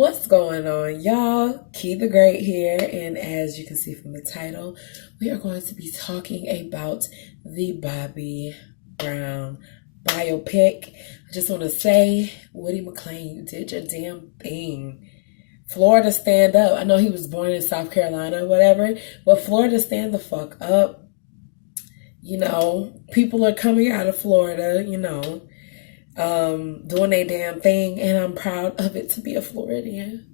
What's going on, y'all? Key the Great here, and as you can see from the title, we are going to be talking about the Bobby Brown biopic. I just want to say, Woody McClain, you did your damn thing. Florida, stand up. I know he was born in South Carolina or whatever, but Florida, stand the fuck up. You know, people are coming out of Florida, doing their damn thing, and I'm proud of it to be a Floridian,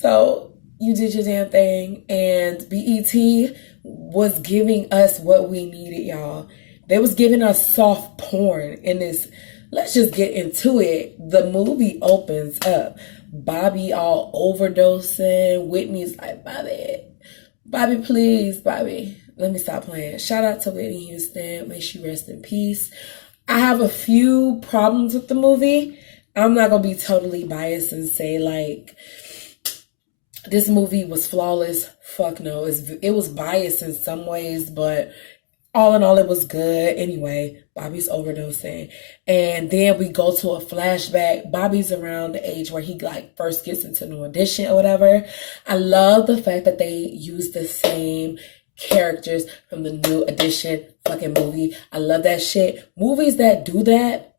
So you did your damn thing, and BET was giving us what we needed, y'all. They was giving us soft porn in this. Let's just get into it. The movie opens up. Bobby all overdosing. Whitney's like, Bobby, please, Bobby. Let me stop playing. Shout out to Whitney Houston. May she rest in peace. I have a few problems with the movie. I'm not going to be totally biased and say, this movie was flawless. Fuck no. It was biased in some ways, but all in all, it was good. Anyway, Bobby's overdosing. And then we go to a flashback. Bobby's around the age where he, first gets into New Edition or whatever. I love the fact that they use the same characters from the New Edition fucking movie. I love that shit. Movies that do that,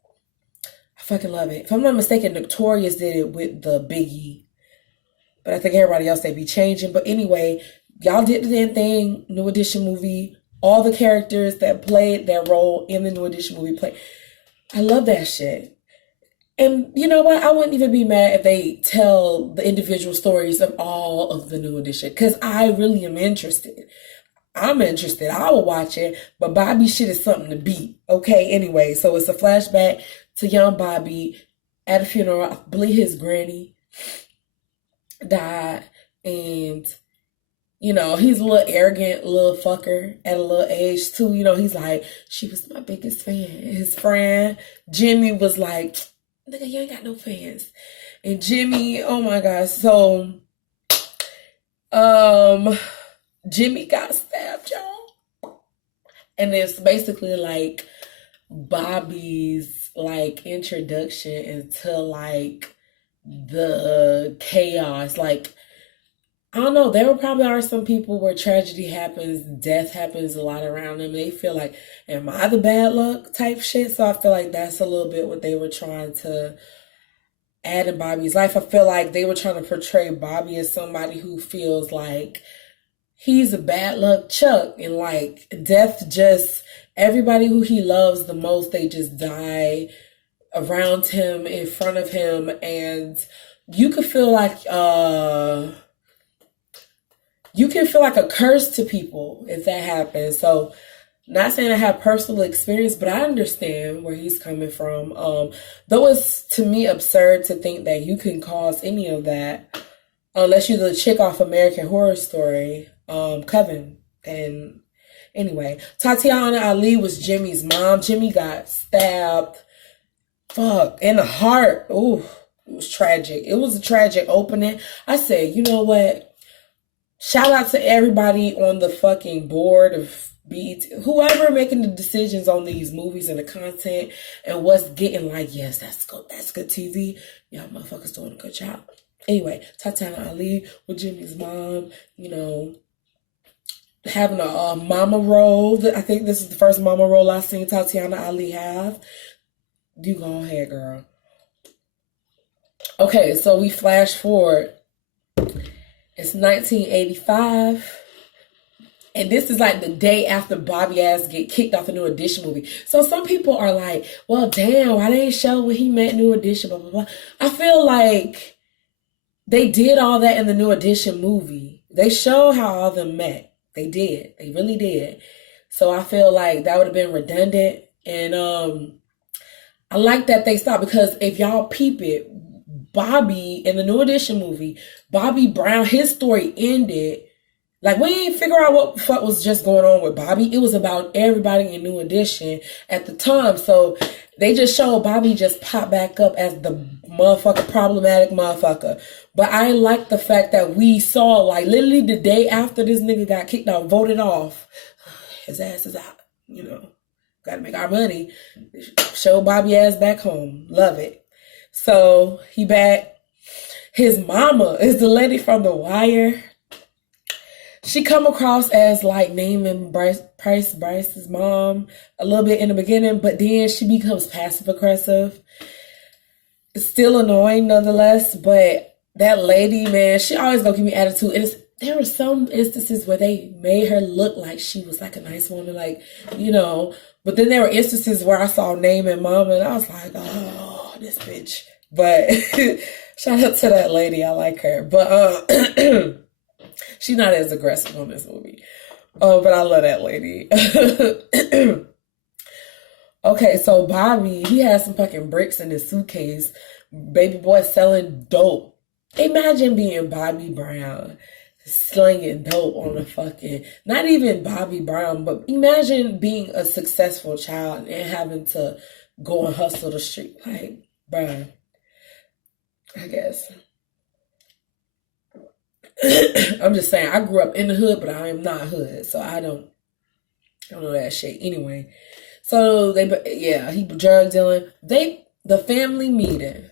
I fucking love it. If I'm not mistaken, Notorious did it with the Biggie, but I think everybody else, they be changing. But anyway, y'all did the damn thing. New Edition movie, all the characters that played their role in the New Edition movie play. I love that shit. And you know what? I wouldn't even be mad if they tell the individual stories of all of the New Edition, because I really am interested. I'm interested. I will watch it, but Bobby shit is something to beat. Okay, anyway, so it's a flashback to young Bobby at a funeral. I believe his granny died, and he's a little arrogant little fucker at a little age too. He's like, she was my biggest fan. His friend Jimmy was like, nigga, you ain't got no fans. And Jimmy, oh my gosh, so Jimmy got stabbed, y'all. And it's basically Bobby's introduction into the chaos. I don't know, there probably are some people where tragedy happens, death happens a lot around them. They feel like, am I the bad luck type shit? So I feel like that's a little bit what they were trying to add in Bobby's life. I feel like they were trying to portray Bobby as somebody who feels like he's a bad luck Chuck, and death just, everybody who he loves the most, they just die around him, in front of him, and you could feel like a curse to people if that happens. So, not saying I have personal experience, but I understand where he's coming from. Though it's, to me, absurd to think that you can cause any of that unless you're the chick off American Horror Story, Coven. And anyway, Tatiana Ali was Jimmy's mom. Jimmy got stabbed, in the heart. Ooh, it was tragic. It was a tragic opening. I said, you know what? Shout out to everybody on the fucking board of BET, whoever making the decisions on these movies and the content and what's getting yes, that's good TV. Y'all motherfuckers doing a good job. Anyway, Tatiana Ali with Jimmy's mom, having a mama role. I think this is the first mama role I've seen Tatiana Ali have. You go ahead, girl. Okay, so we flash forward. It's 1985. And this is the day after Bobby ass get kicked off the New Edition movie. So some people are like, well, damn, why they ain't show when he met New Edition, blah, blah, blah. I feel like they did all that in the New Edition movie. They show how all of them met. They did. They really did. So I feel like that would have been redundant. And I like that they stopped, because if y'all peep it, Bobby, in the New Edition movie, Bobby Brown, his story ended. We didn't figure out what the fuck was just going on with Bobby. It was about everybody in New Edition at the time. So they just showed Bobby just pop back up as the problematic motherfucker. But I like the fact that we saw, literally the day after this nigga got kicked out, voted off, his ass is out, gotta make our money. Show Bobby ass back home. Love it. So he back. His mama is the lady from The Wire. She come across as like naming Bryce's mom a little bit in the beginning, but then she becomes passive aggressive. It's still annoying nonetheless, but that lady, man, she always gonna give me attitude. And there were some instances where they made her look like she was like a nice woman, like, you know. But then there were instances where I saw name and mom, and I was like, oh, this bitch. But shout out to that lady, I like her. But she's not as aggressive on this movie. Oh, but I love that lady. Okay, so Bobby, he has some fucking bricks in his suitcase. Baby boy selling dope. Imagine being Bobby Brown, slinging dope on a fucking, not even Bobby Brown, but imagine being a successful child and having to go and hustle the street. Like, bruh, I guess. I'm just saying, I grew up in the hood, but I am not hood, so I don't know that shit. Anyway, so he drug dealing. The family meeting.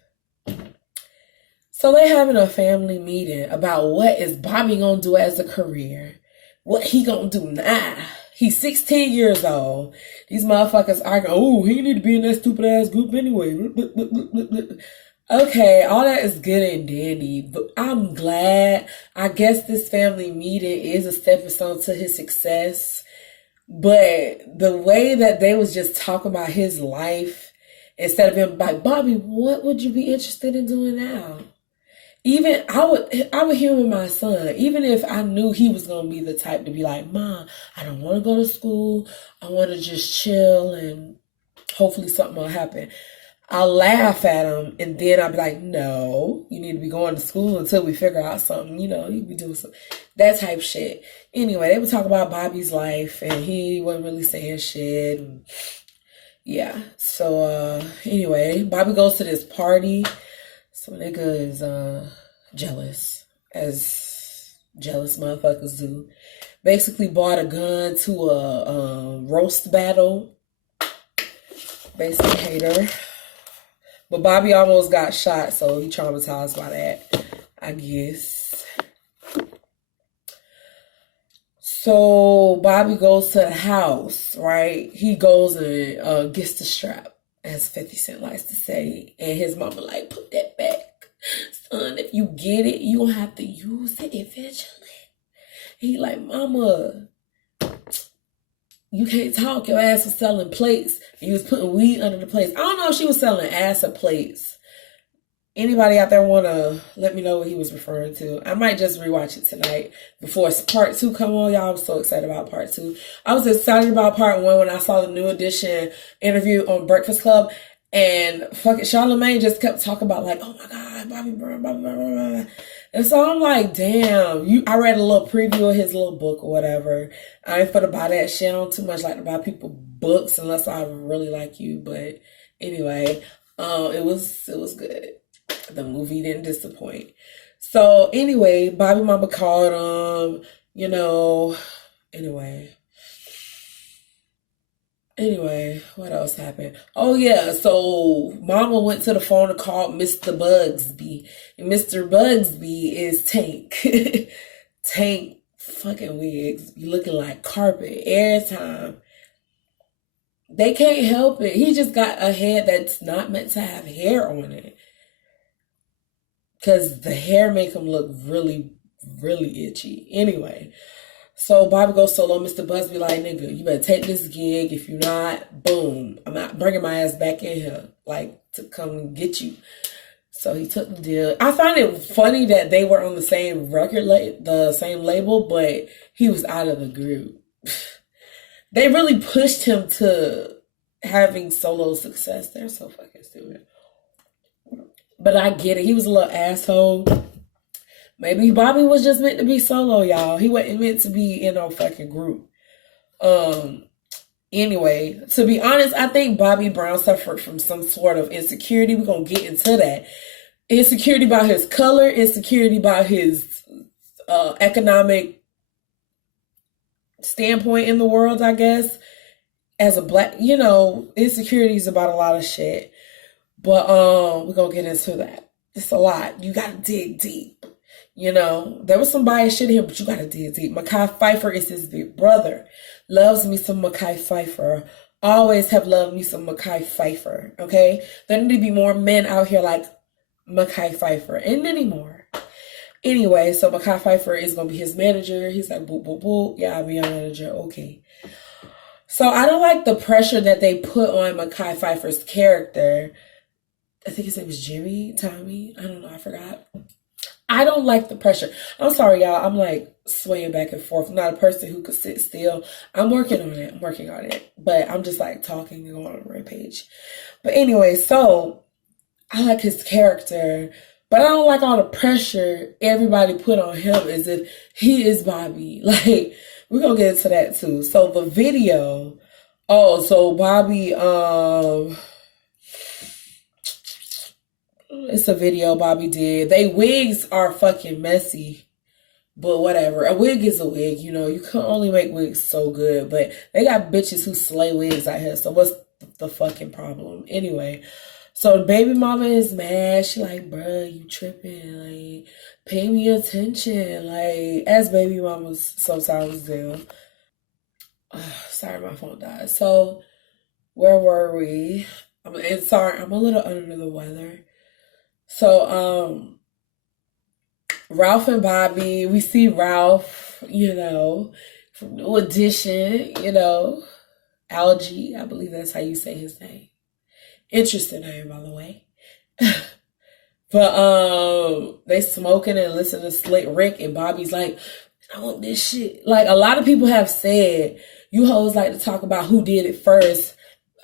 So they having a family meeting about what is Bobby gonna do as a career, what he gonna do now. He's 16 years old. These motherfuckers arguing, oh, he need to be in that stupid ass group anyway. Okay, all that is good and dandy, but I'm glad. I guess this family meeting is a stepping stone to his success. But the way that they was just talking about his life, instead of him like, Bobby, what would you be interested in doing now? Even I would humor my son, even if I knew he was gonna be the type to be like, Mom, I don't want to go to school. I want to just chill and hopefully something will happen. I'll laugh at him and then I'll be like, no, you need to be going to school until we figure out something. You know, you be doing some that type shit. Anyway, they would talk about Bobby's life and he wasn't really saying shit. And yeah. So anyway, Bobby goes to this party. So nigga is jealous, as jealous motherfuckers do. Basically bought a gun to a roast battle. Basically hater. But Bobby almost got shot, so he traumatized by that, I guess. So Bobby goes to the house, right? He goes and gets the strap, as 50 Cent likes to say. And his mama like, put that back. Son, if you get it, you gonna have to use it eventually. He like, Mama, you can't talk. Your ass was selling plates. And you was putting weed under the plates. I don't know if she was selling ass or plates. Anybody out there want to let me know what he was referring to? I might just rewatch it tonight before part 2 come on. Y'all, I'm so excited about part 2. I was excited about part 1 when I saw the New Edition interview on Breakfast Club. And fucking Charlamagne just kept talking about like, oh my God, Bobby Brown, blah, blah, blah, blah. And so I'm like, damn, I read a little preview of his little book or whatever. I ain't finna buy that shit. I don't too much like to buy people books unless I really like you. But anyway, it was good. The movie didn't disappoint. So anyway, Bobby mama called him, you know, anyway, what else happened? Oh, yeah. So mama went to the phone and called Mr. Bugsby. And Mr. Bugsby is Tank. Tank fucking wigs be looking like carpet every time. They can't help it. He just got a head that's not meant to have hair on it. Because the hair make him look really, really itchy. Anyway. So Bobby goes solo. Mr. Busby like, nigga, you better take this gig. If you're not, boom, I'm not bringing my ass back in here, like, to come get you. So he took the deal. I found it funny that they were on the same record, the same label, but he was out of the group. They really pushed him to having solo success. They're so fucking stupid. But I get it. He was a little asshole. Maybe Bobby was just meant to be solo, y'all. He wasn't meant to be in no fucking group. Anyway, to be honest, I think Bobby Brown suffered from some sort of insecurity. We're going to get into that. Insecurity about his color, insecurity about his economic standpoint in the world, I guess. As a black, insecurities about a lot of shit. But we're going to get into that. It's a lot. You gotta dig deep. You know, there was some biased shit in here, but you gotta dig deep. Mekhi Phifer is his big brother. Loves me some Mekhi Phifer. Always have loved me some Mekhi Phifer. Okay? There need to be more men out here like Mekhi Phifer. And many more. Anyway, so Mekhi Phifer is gonna be his manager. He's like, boop, boop, boop. Yeah, I'll be your manager. Okay. So I don't like the pressure that they put on Mekhi Phifer's character. I think his name is Jimmy, Tommy. I don't know. I forgot. I don't like the pressure. I'm sorry, y'all. I'm like swaying back and forth. I'm not a person who could sit still. I'm working on it. But I'm just like talking and going on a rampage. But anyway, so I like his character. But I don't like all the pressure everybody put on him as if he is Bobby. Like, we're going to get into that too. So the video. Oh, so Bobby, it's a video Bobby did. They wigs are fucking messy. But whatever. A wig is a wig. You know, you can only make wigs so good. But they got bitches who slay wigs out here. So what's the fucking problem? Anyway. So the baby mama is mad. She like, bruh, you tripping. Like, pay me attention. Like, as baby mamas sometimes do. Sorry, my phone died. So, where were we? I'm a little under the weather. So, Ralph and Bobby, we see Ralph, you know, from New Edition, you know, Algie, I believe that's how you say his name. Interesting name, by the way. But they smoking and listening to Slick Rick, and Bobby's like, I want this shit. Like, a lot of people have said, you hoes like to talk about who did it first.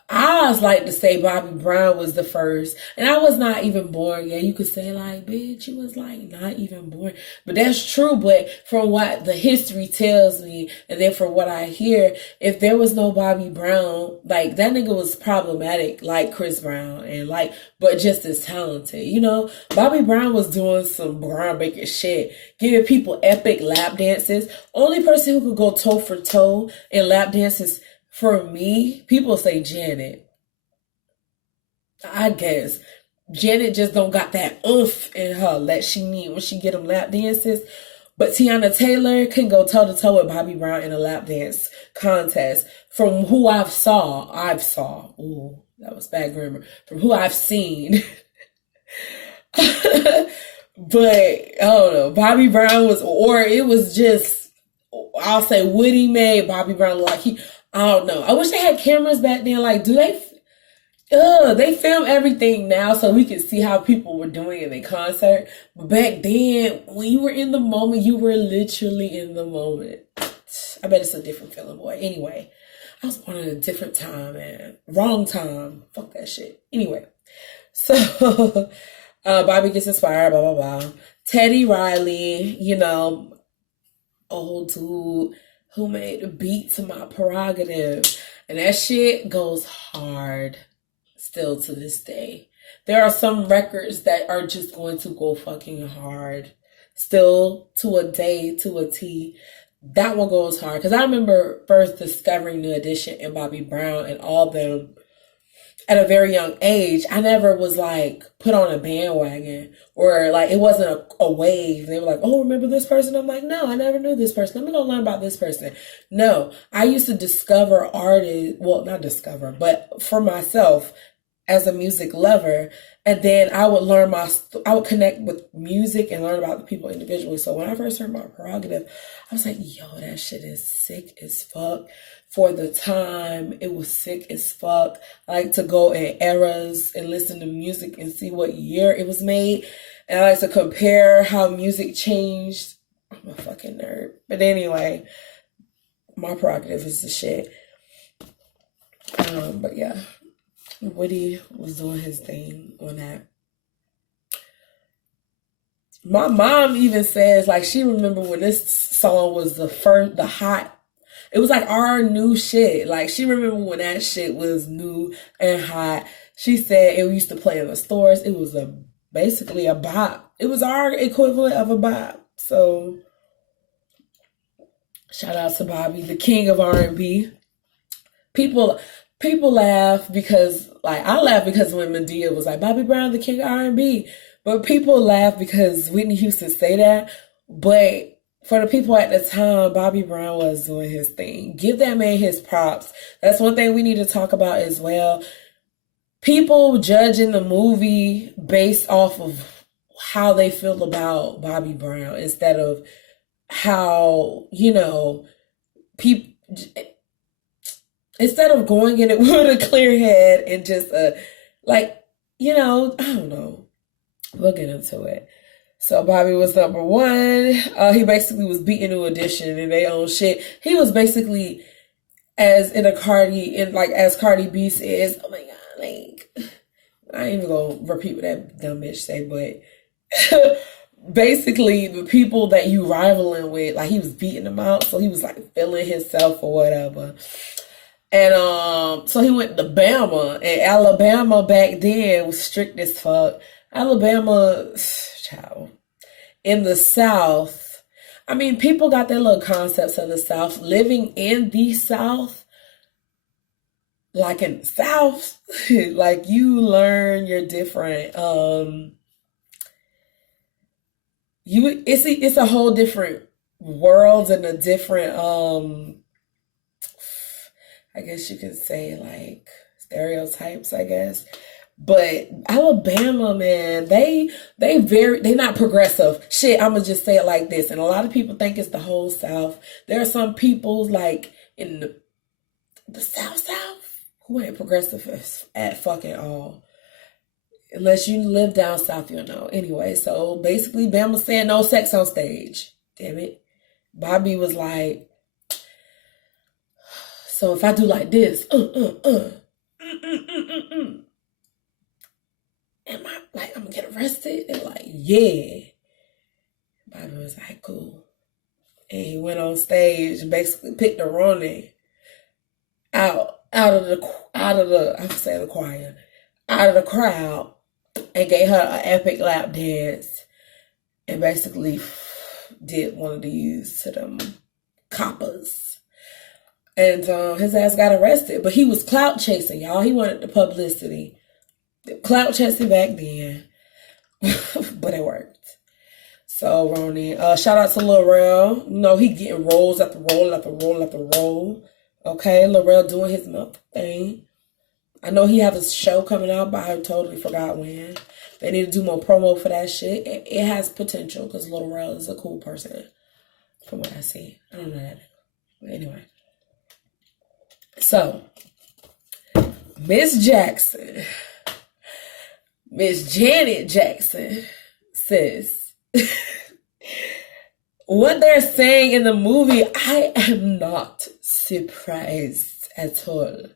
I always like to say Bobby Brown was the first. And I was not even born yet. You could say like, bitch, you was like not even born. But that's true. But from what the history tells me, and then from what I hear, if there was no Bobby Brown, like that nigga was problematic like Chris Brown and like, but just as talented. You know, Bobby Brown was doing some groundbreaking shit, giving people epic lap dances. Only person who could go toe for toe in lap dances for me, people say Janet. I guess Janet just don't got that oomph in her that she need when she get them lap dances. But Tiana Taylor can go toe to toe with Bobby Brown in a lap dance contest. From who saw. Ooh, that was bad grammar. From who I've seen. But I don't know. Bobby Brown was, or it was just, I'll say Woody made Bobby Brown look like I don't know. I wish they had cameras back then. Like, they film everything now so we could see how people were doing in their concert. But back then, when you were in the moment, you were literally in the moment. I bet it's a different feeling, boy. Anyway, I was born at a different time, man. Wrong time. Fuck that shit. Anyway, so Bobby gets inspired, blah, blah, blah. Teddy Riley, you know, old dude who made the beat to My Prerogative. And that shit goes hard still to this day. There are some records that are just going to go fucking hard. Still to a day, to a T. That one goes hard. Because I remember first discovering New Edition and Bobby Brown and all them at a very young age. I never was like put on a bandwagon or like it wasn't a wave. They were like, oh, remember this person? I'm like, no, I never knew this person. Let me go learn about this person. No, I used to discover artists, well, not discover, but for myself as a music lover. And then I would connect with music and learn about the people individually. So when I first heard My Prerogative, I was like, yo, that shit is sick as fuck. For the time, it was sick as fuck. I like to go in eras and listen to music and see what year it was made. And I like to compare how music changed. I'm a fucking nerd. But anyway, My Prerogative is the shit. But yeah, Woody was doing his thing on that. My mom even says, like, she remember when this song was the hot. It was like our new shit. Like, she remember when that shit was new and hot. She said it used to play in the stores. It was basically a bop. It was our equivalent of a bop. So, shout out to Bobby, the king of R&B. People laugh because, like, I laugh because when Medea was like, Bobby Brown, the king of R&B. But people laugh because Whitney Houston say that. But for the people at the time, Bobby Brown was doing his thing. Give that man his props. That's one thing we need to talk about as well. People judging the movie based off of how they feel about Bobby Brown instead of how, people, instead of going in it with a clear head and just I don't know. We'll get into it. So Bobby was number one. He basically was beating New Edition in their own shit. He was basically as Cardi B says, oh my god, like I ain't even gonna repeat what that dumb bitch say, but basically the people that you rivaling with, like he was beating them out, so he was like feeling himself or whatever. And so he went to Bama, and Alabama back then was strict as fuck. Alabama, child, in the South, I mean, people got their little concepts of the South. Living in the South, like in the South, like you learn your different, it's a whole different world and a different, I guess you could say like stereotypes, I guess. But Alabama, man, they not progressive. Shit, I'ma just say it like this. And a lot of people think it's the whole South. There are some people like in the South who ain't progressive at fucking all. Unless you live down south, you'll know. Anyway, so basically Bama saying no sex on stage. Damn it. Bobby was like, so if I do like this, am I like, I'm gonna get arrested? They're like, yeah. Bobby was like, cool. And he went on stage and basically picked a Ronnie out of the choir, out of the crowd, and gave her an epic lap dance, and basically did one of these to them coppers. And his ass got arrested, but he was clout chasing, y'all. He wanted the publicity. Clout chasing back then, but it worked. So Ronnie, shout out to Lil Rel. You know, he getting rolls after roll after roll after roll. Okay, Lil Rel doing his milk thing. I know he has a show coming out, but I totally forgot when. They need to do more promo for that shit. It has potential because Lil Rel is a cool person, from what I see. I don't know that, but anyway. So, Miss Jackson, Miss Janet Jackson says, what they're saying in the movie, I am not surprised at all.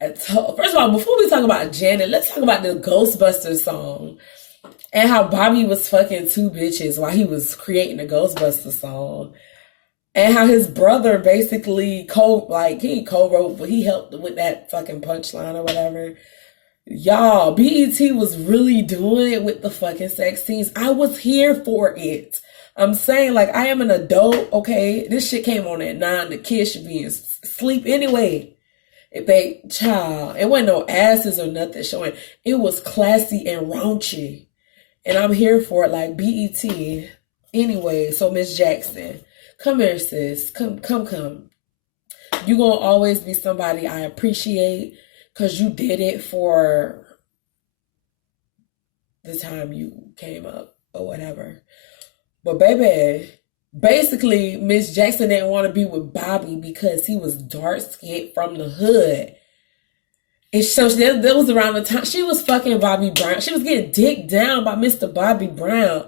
At all. First of all, before we talk about Janet, let's talk about the Ghostbusters song and how Bobby was fucking two bitches while he was creating the Ghostbusters song. And how his brother basically he co-wrote, but he helped with that fucking punchline or whatever. Y'all, BET was really doing it with the fucking sex scenes. I was here for it. I'm saying, like, I am an adult, okay? This shit came on at 9. The kids should be asleep anyway. If they, child, it wasn't no asses or nothing showing. It was classy and raunchy. And I'm here for it, like BET. Anyway, so Miss Jackson, come here, sis. Come. You gonna always be somebody I appreciate because you did it for the time you came up or whatever. But baby, basically, Miss Jackson didn't want to be with Bobby because he was dark-skinned from the hood. And so that was around the time she was fucking Bobby Brown. She was getting dicked down by Mr. Bobby Brown.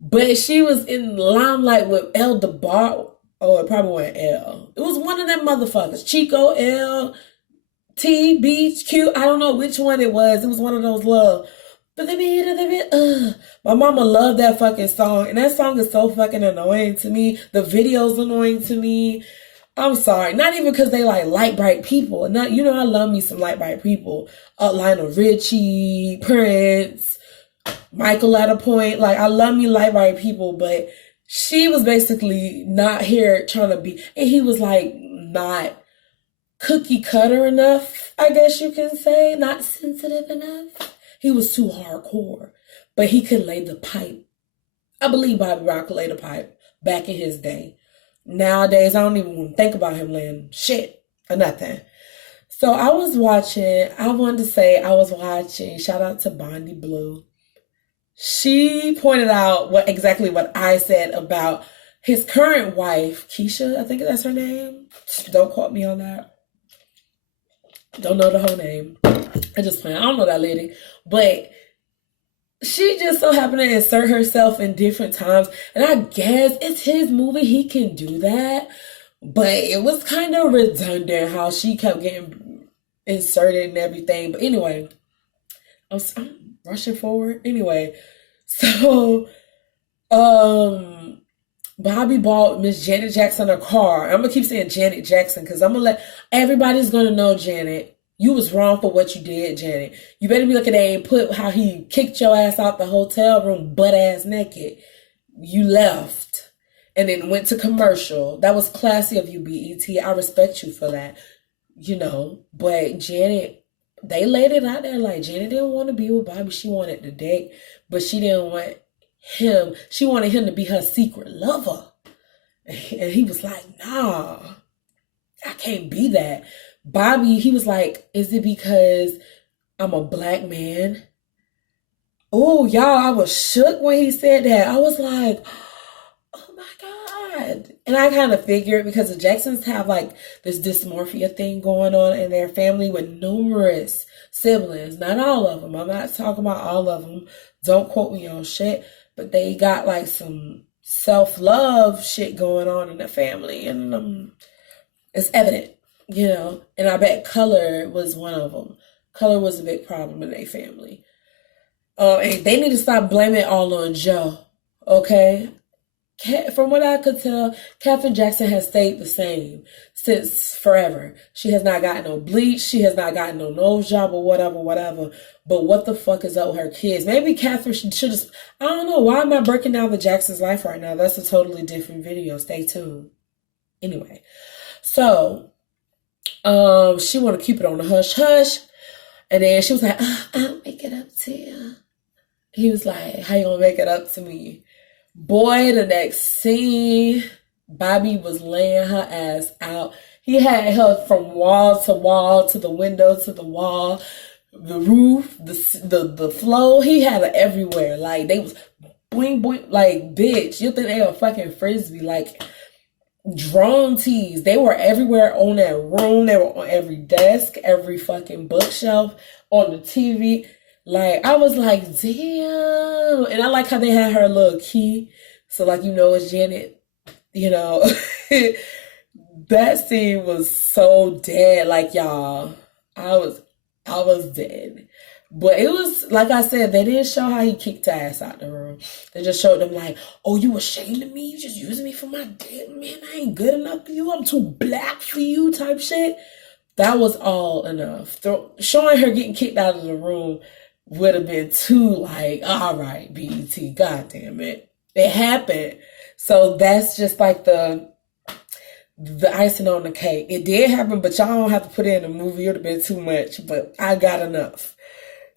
But she was in limelight with L. DeBar. Oh, it probably wasn't L. It was one of them motherfuckers. Chico, L, T, Beach, Q. I don't know which one it was. It was one of those love. But my mama loved that fucking song. And that song is so fucking annoying to me. The video's annoying to me. I'm sorry. Not even because they like light bright people. Not, you know, I love me some light bright people. Lionel Richie, Prince, Michael at a point. Like, I love me light bright people, but she was basically not here trying to be, and he was like not cookie cutter enough, I guess you can say. Not sensitive enough. He was too hardcore. but he could lay the pipe. I believe Bobby Brown could lay the pipe back in his day. Nowadays, I don't even want to think about him laying shit or nothing. So I was watching, shout out to Bondi Blue. She pointed out exactly what I said about his current wife, Keisha, I think that's her name. Don't quote me on that. Don't know the whole name. I don't know that lady. But she just so happened to insert herself in different times. And I guess it's his movie. He can do that. But it was kind of redundant how she kept getting inserted and everything. But anyway, I'm rushing forward. Anyway, so Bobby bought Miss Janet Jackson a car. I'm gonna keep saying Janet Jackson because I'm gonna let everybody's gonna know Janet. You was wrong for what you did, Janet. You better be looking at and put how he kicked your ass out the hotel room butt ass naked. You left and then went to commercial. That was classy of you, BET. I respect you for that. But Janet, they laid it out there like Janet didn't want to be with Bobby. She wanted to date, but she didn't want him. She wanted him to be her secret lover. And he was like, nah, I can't be that. Bobby, he was like, is it because I'm a black man? Oh, y'all, I was shook when he said that. I was like, oh my God. And I kind of figured because the Jacksons have like this dysmorphia thing going on in their family with numerous siblings. Not all of them. I'm not talking about all of them. Don't quote me on shit. But they got like some self-love shit going on in the family. And it's evident. And I bet color was one of them. Color was a big problem in their family. And they need to stop blaming it all on Joe. Okay? From what I could tell, Katherine Jackson has stayed the same since forever. She has not gotten no bleach. She has not gotten no nose job or whatever. But what the fuck is up with her kids? Maybe Katherine should have... I don't know. Why am I breaking down the Jackson's life right now? That's a totally different video. Stay tuned. Anyway. So... she want to keep it on the hush. And then she was like, I'll make it up to you. He was like, how you gonna make it up to me? Boy, the next scene, Bobby was laying her ass out. He had her from wall to wall, to the window, to the wall, the roof, the floor. He had her everywhere. Like, they was boing, boing. Like, bitch, you think they were fucking frisbee. Like, drone tees. They were everywhere on that room. They were on every desk, every fucking bookshelf, on the TV. Like, I was like, damn. And I like how they had her little key. So, like, it's Janet. That scene was so dead. Like, y'all, I was dead. But it was, like I said, they didn't show how he kicked her ass out the room. They just showed them like, oh, you ashamed of me? You just using me for my dick? Man, I ain't good enough for you. I'm too black for you type shit. That was all enough. Showing her getting kicked out of the room would have been too like, all right, BET, God damn it. It happened. So that's just like the icing on the cake. It did happen, but y'all don't have to put it in the movie. It would have been too much, but I got enough.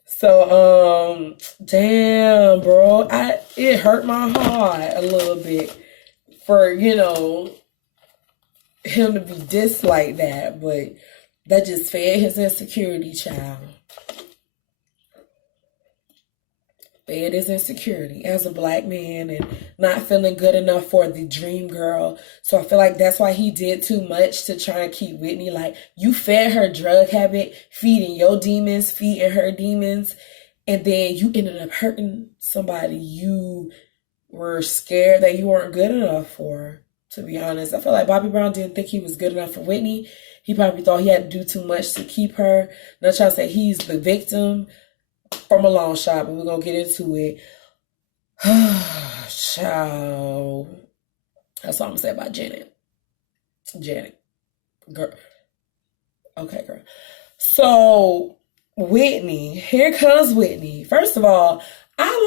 So, damn, bro, it hurt my heart a little bit for, him to be dissed like that, but that just fed his insecurity, child. Fed his insecurity as a black man and not feeling good enough for the dream girl. So I feel like that's why he did too much to try and keep Whitney. Like, you fed her drug habit, feeding your demons, feeding her demons, and then you ended up hurting somebody you were scared that you weren't good enough for, to be honest. I feel like Bobby Brown didn't think he was good enough for Whitney. He probably thought he had to do too much to keep her. Not trying to say he's the victim from a long shot, but we're going to get into it. Ciao. That's all I'm going to say about Janet. Girl. Okay, girl. So, Whitney. Here comes Whitney. First of all, I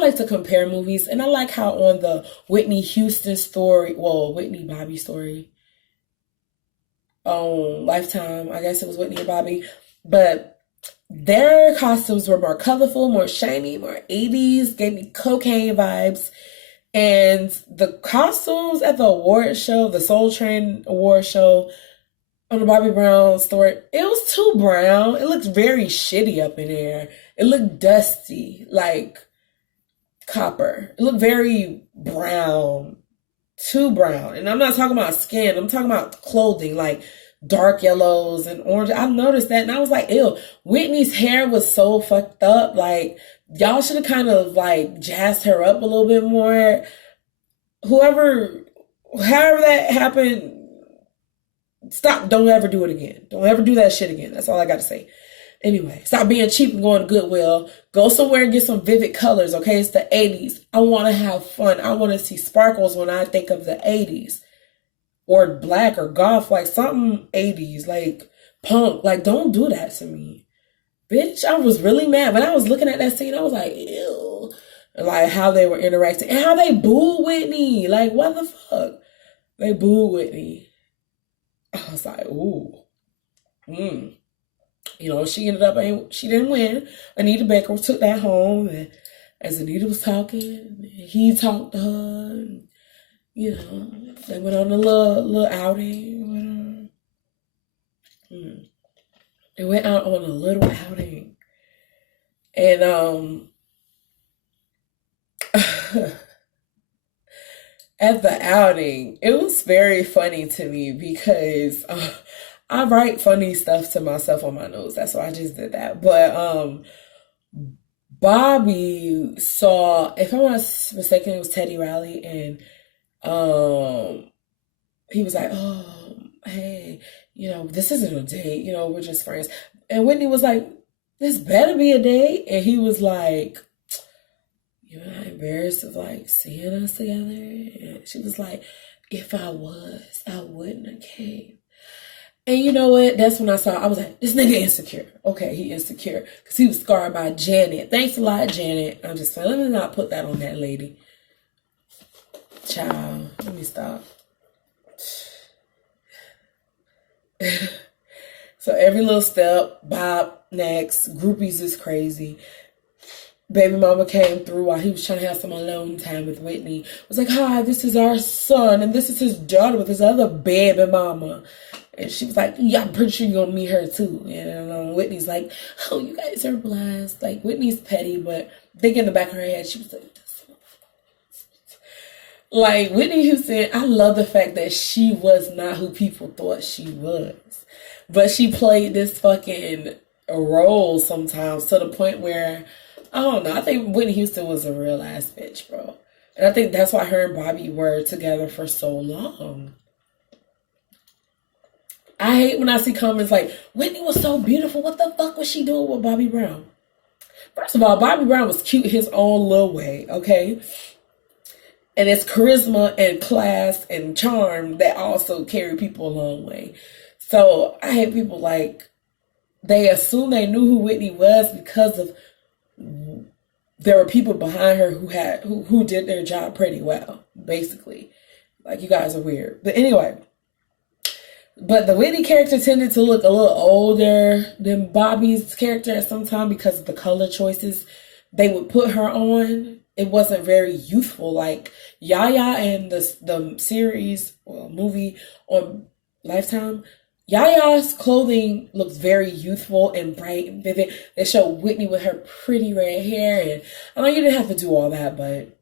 like to compare movies, and I like how on the Whitney Houston story, Whitney Bobby story, on Lifetime, I guess it was Whitney and Bobby, but Their costumes were more colorful, more shiny, more 80s, gave me cocaine vibes. And the costumes at the award show, the Soul Train award show on the Bobby Brown story, it was too brown. It looked very shitty up in there. It looked dusty, like copper. It looked very brown, too brown. And I'm not talking about skin, I'm talking about clothing, like dark yellows and orange. I noticed that and I was like, ew. Whitney's hair was so fucked up. Like, y'all should have kind of like jazzed her up a little bit more. However that happened, stop. Don't ever do it again. Don't ever do that shit again. That's all I got to say. Anyway, stop being cheap and going to Goodwill. Go somewhere and get some vivid colors, okay? It's the 80s. I want to have fun. I want to see sparkles when I think of the 80s. Or black or goth, like something 80s, like punk. Like, don't do that to me. Bitch, I was really mad. When I was looking at that scene, I was like, ew. Like, how they were interacting. And how they booed Whitney. Like, what the fuck? They booed Whitney. I was like, ooh. You know, she didn't win. Anita Baker took that home. And as Anita was talking, he talked to her. And, you know, they went on a little outing. They went out on a little outing. And, at the outing, it was very funny to me because I write funny stuff to myself on my notes. That's why I just did that. But Bobby saw, if I'm not mistaken, it was Teddy Riley, and he was like, oh, hey, you know, this isn't a date, you know, we're just friends. And Whitney was like, this better be a date. And he was like, you're not embarrassed of like seeing us together? And she was like, if I was, I wouldn't have came. And you know what? That's when I was like, this nigga insecure. Okay, he insecure. Because he was scarred by Janet. Thanks a lot, Janet. I'm just saying, let me not put that on that lady. Child, let me stop. So every little step, Bob next, groupies is crazy. Baby mama came through while he was trying to have some alone time with Whitney. Was like, hi, this is our son, and this is his daughter with his other baby mama. And she was like, yeah, I'm pretty sure you're going to meet her too. And Whitney's like, oh, you guys are blessed. Like, Whitney's petty, but I think in the back of her head, she was like, like, Whitney Houston, I love the fact that she was not who people thought she was. But she played this fucking role sometimes to the point where, I don't know, I think Whitney Houston was a real ass bitch, bro. And I think that's why her and Bobby were together for so long. I hate when I see comments like, Whitney was so beautiful. What the fuck was she doing with Bobby Brown? First of all, Bobby Brown was cute his own little way, okay? And it's charisma and class and charm that also carry people a long way. So I hate people like, they assume they knew who Whitney was because of there were people behind her who did their job pretty well, basically. Like, you guys are weird. But anyway, but the Whitney character tended to look a little older than Bobby's character at some time because of the color choices they would put her on. It wasn't very youthful. Like Yaya in the series or movie on Lifetime, Yaya's clothing looks very youthful and bright and vivid. They show Whitney with her pretty red hair, and I know you didn't have to do all that, but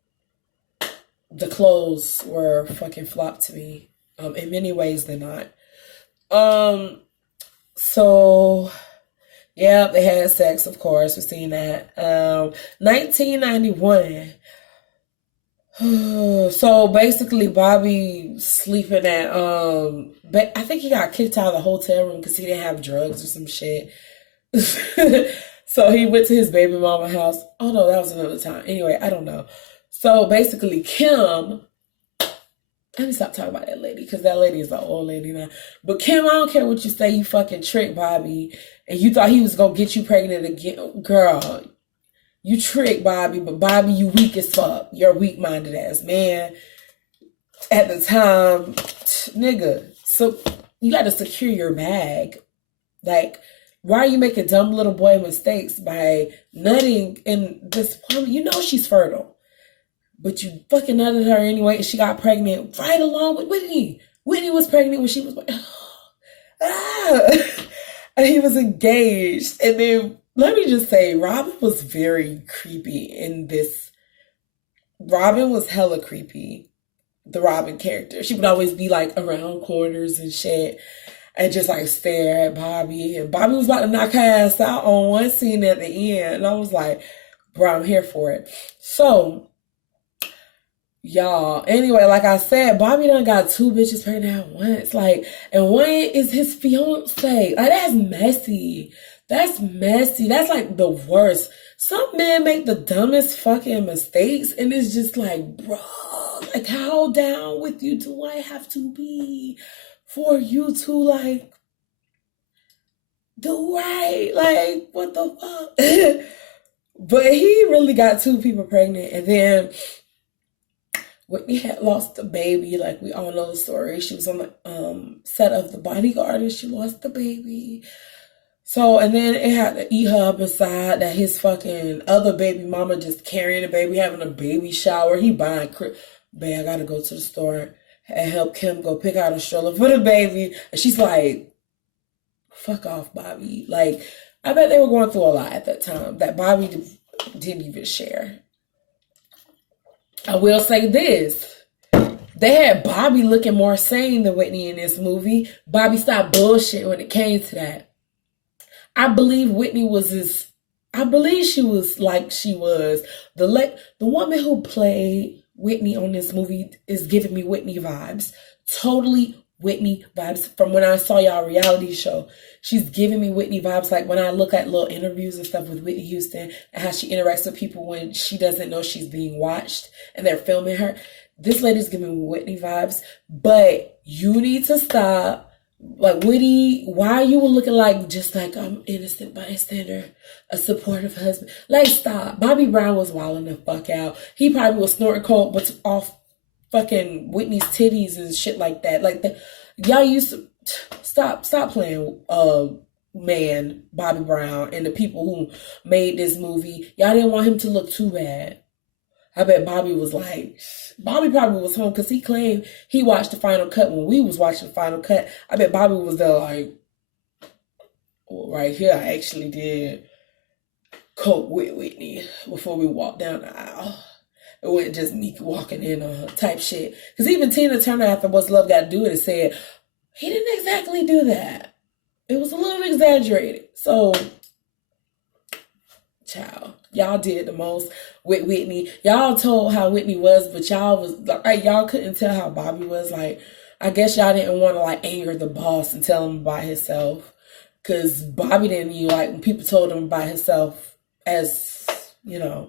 the clothes were fucking flop to me. In many ways than not. So yeah, they had sex, of course. We've seen that. 1991. So basically, Bobby sleeping at I think he got kicked out of the hotel room because he didn't have drugs or some shit. So he went to his baby mama house. Oh no, that was another time. Anyway, I don't know. So basically, Kim. Let me stop talking about that lady because that lady is an old lady now. But Kim, I don't care what you say. You fucking tricked Bobby, and you thought he was gonna get you pregnant again, girl. You tricked Bobby, but Bobby, you weak as fuck. You're a weak-minded ass man. At the time, nigga. So you got to secure your bag. Like, Why are you making dumb little boy mistakes by nutting in this woman? You know she's fertile, but you fucking nutted her anyway, and she got pregnant right along with Whitney. Whitney was pregnant when she was and he was engaged. And then let me just say, Robin was very creepy in this. Robin was hella creepy. The Robin character. She would always be like around corners and shit and just like stare at Bobby. And Bobby was about to knock her ass out on one scene at the end. And I was like, bro, I'm here for it. So, y'all, anyway, like I said, Bobby done got 2 bitches pregnant at once. Like, and one is his fiance. Like, that's messy. That's messy. That's like the worst. Some men make the dumbest fucking mistakes, and it's just like, bro, like, how down with you do I have to be for you to, like, do right? Like, what the fuck? But he really got 2 people pregnant, and then Whitney had lost the baby. Like, we all know the story. She was on the set of The Bodyguard, and she lost the baby. So, and then it had to eat her up inside that his fucking other baby mama just carrying the baby, having a baby shower. He buying, babe, I gotta go to the store and help Kim go pick out a stroller for the baby. And she's like, fuck off, Bobby. Like, I bet they were going through a lot at that time that Bobby didn't even share. I will say this. They had Bobby looking more sane than Whitney in this movie. Bobby stopped bullshit when it came to that. I believe Whitney was I believe she was like she was. The woman who played Whitney on this movie is giving me Whitney vibes. Totally Whitney vibes from when I saw y'all reality show. She's giving me Whitney vibes. Like when I look at little interviews and stuff with Whitney Houston and how she interacts with people when she doesn't know she's being watched and they're filming her. This lady's giving me Whitney vibes. But you need to stop. Like, Whitney, why you were looking like just like I'm innocent bystander, a supportive husband? Like, stop. Bobby Brown was wilding the fuck out. He probably was snorting coke, but off fucking Whitney's titties and shit like that. Like, y'all used to stop playing man Bobby Brown and the people who made this movie. Y'all didn't want him to look too bad. I bet Bobby probably was home because he claimed he watched the final cut when we was watching the final cut. I bet Bobby was there like, well, right here, I actually did coke with Whitney before we walked down the aisle. It wasn't just me walking in type shit. Because even Tina Turner, after What's Love Got to Do With It, said, he didn't exactly do that. It was a little exaggerated. So, child, y'all did the most with Whitney. Y'all told how Whitney was, but y'all couldn't tell how Bobby was. Like, I guess y'all didn't want to like anger the boss and tell him about himself, because Bobby didn't like when people told him about himself, as you know.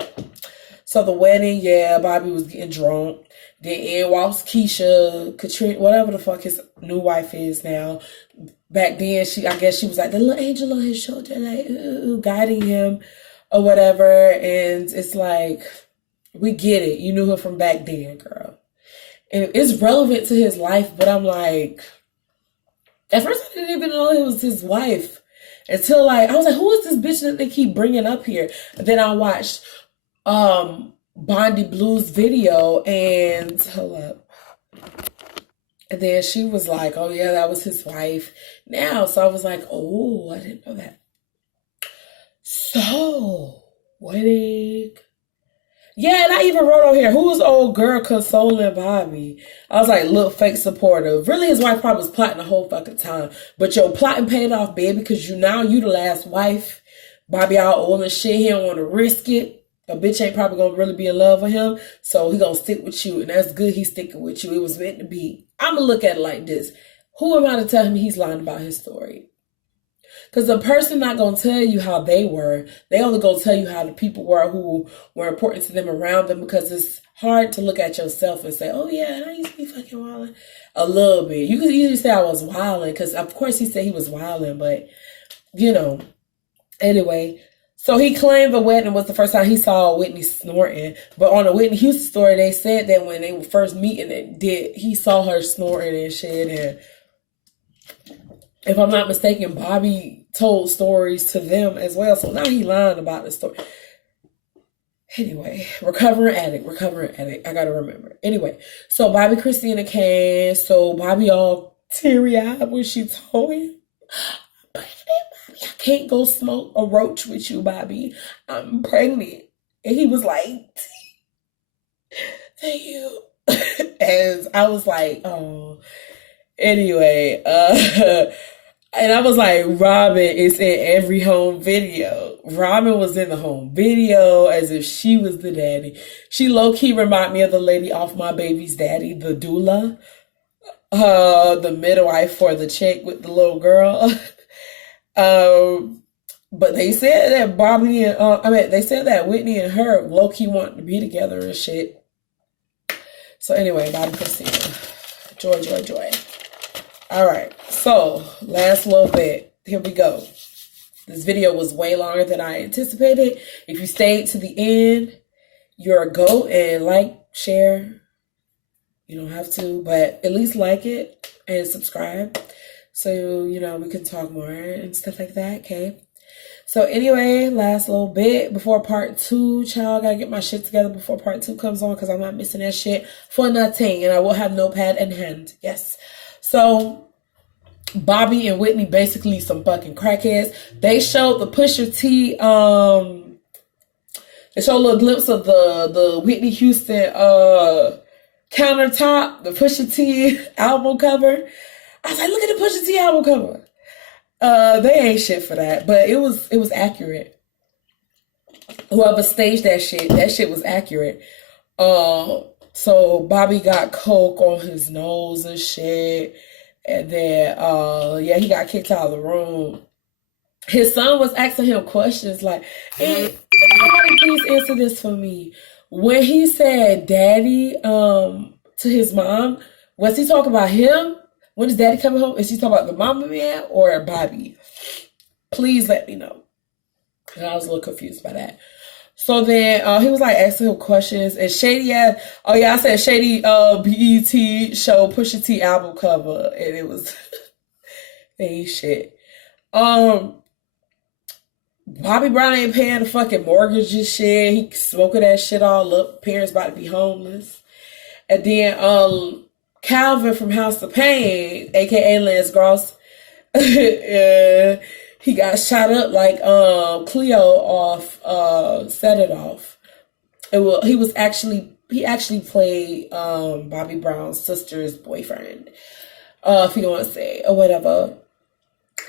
So the wedding, yeah, Bobby was getting drunk. Then in walks Keisha, Katrina, whatever the fuck his new wife is now. Back then, I guess she was like the little angel on his shoulder, like guiding him or whatever. And it's like, we get it. You knew her from back then, girl. And it's relevant to his life, but I'm like, at first I didn't even know it was his wife. Until like, I was like, who is this bitch that they keep bringing up here? And then I watched Bondi Blue's video and hold up. And then she was like, oh yeah, that was his wife now. So I was like, oh, I didn't know that. So, wedding. Yeah, and I even wrote on here, who's old girl consoling Bobby? I was like, look, fake supportive. Really, his wife probably was plotting the whole fucking time. But your plotting paid off, baby, because you the last wife. Bobby all old and shit. He don't want to risk it. A bitch ain't probably going to really be in love with him. So he going to stick with you. And that's good he's sticking with you. It was meant to be. I'm going to look at it like this. Who am I to tell him he's lying about his story? Because the person not going to tell you how they were. They only going to tell you how the people were who were important to them around them, because it's hard to look at yourself and say, oh yeah, I used to be fucking wilding a little bit. You could easily say I was wilding, because of course he said he was wilding, but you know. Anyway, so he claimed the wedding was the first time he saw Whitney snorting. But on the Whitney Houston story, they said that when they were first meeting, he saw her snorting and shit. And if I'm not mistaken, Bobby told stories to them as well. So now he lying about the story. Anyway, recovering addict. I gotta remember. Anyway, so Bobby Christina came. So Bobby all teary-eyed when she told him, I'm pregnant, Bobby. I can't go smoke a roach with you, Bobby. I'm pregnant. And he was like, thank you. And I was like, oh. Anyway, and I was like, Robin is in every home video. Robin was in the home video as if she was the daddy. She low-key reminded me of the lady off My Baby's Daddy, the doula. The midwife for the chick with the little girl. But they said that they said that Whitney and her low-key wanted to be together and shit. So anyway, Bobby Christina. Joy. All right, so last little bit. Here we go. This video was way longer than I anticipated. If you stayed to the end, you're a GOAT, and like, share. You don't have to, but at least like it and subscribe. So, you know, we can talk more and stuff like that, okay? So anyway, last little bit before part 2, child. Gotta get my shit together before part 2 comes on because I'm not missing that shit for nothing. And I will have notepad in hand. Yes. So Bobby and Whitney basically some fucking crackheads. They showed the Pusha T, they showed a little glimpse of the Whitney Houston countertop, the Pusha T album cover. I was like, look at the Pusha T album cover. They ain't shit for that, but it was accurate. Whoever staged that shit was accurate. So Bobby got coke on his nose and shit. And then, he got kicked out of the room. His son was asking him questions like, hey, somebody please answer this for me. When he said daddy to his mom, was he talking about him? When is daddy coming home? Is he talking about the mama man or Bobby? Please let me know. And I was a little confused by that. So then he was like asking him questions, and Shady asked, I said Shady BET show Pusha T album cover, and it was ain't shit. Bobby Brown ain't paying the fucking mortgage and shit. He smoking that shit all up. Parents about to be homeless. And then Calvin from House of Pain, aka Lance Gross, he got shot up like Cleo off Set It Off. He actually played Bobby Brown's sister's boyfriend, if you don't want to say, or whatever.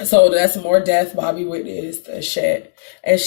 So that's more death Bobby witnessed and shit. And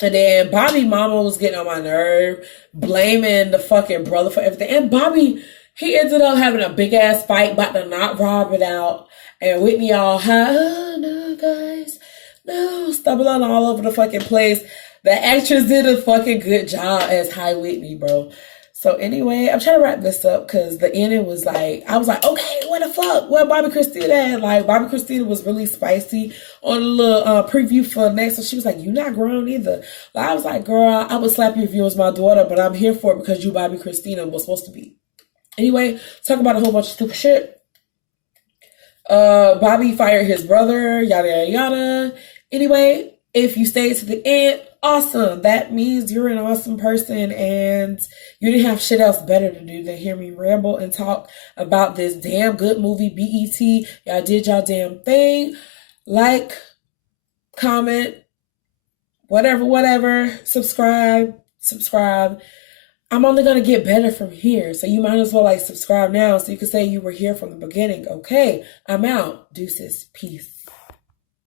then Bobby mama was getting on my nerve, blaming the fucking brother for everything. And Bobby, he ended up having a big ass fight, about to knock Robin out. And Whitney all high, oh no guys, no, stumbling all over the fucking place. The actress did a fucking good job as High Whitney, bro. So anyway, I'm trying to wrap this up because the ending was like, I was like, okay, what the fuck? Where Bobby Christina at? Like, Bobby Christina was really spicy on a little preview for next. So she was like, you not grown either. Like, I was like, girl, I would slap you if you was my daughter, but I'm here for it because you Bobby Christina was supposed to be. Anyway, talk about a whole bunch of stupid shit. Bobby fired his brother, yada, yada, yada. Anyway, if you stayed to the end, awesome. That means you're an awesome person and you didn't have shit else better to do than hear me ramble and talk about this damn good movie, BET. Y'all did y'all damn thing. Like, comment, whatever. Subscribe. I'm only going to get better from here. So you might as well subscribe now so you can say you were here from the beginning. Okay, I'm out. Deuces. Peace.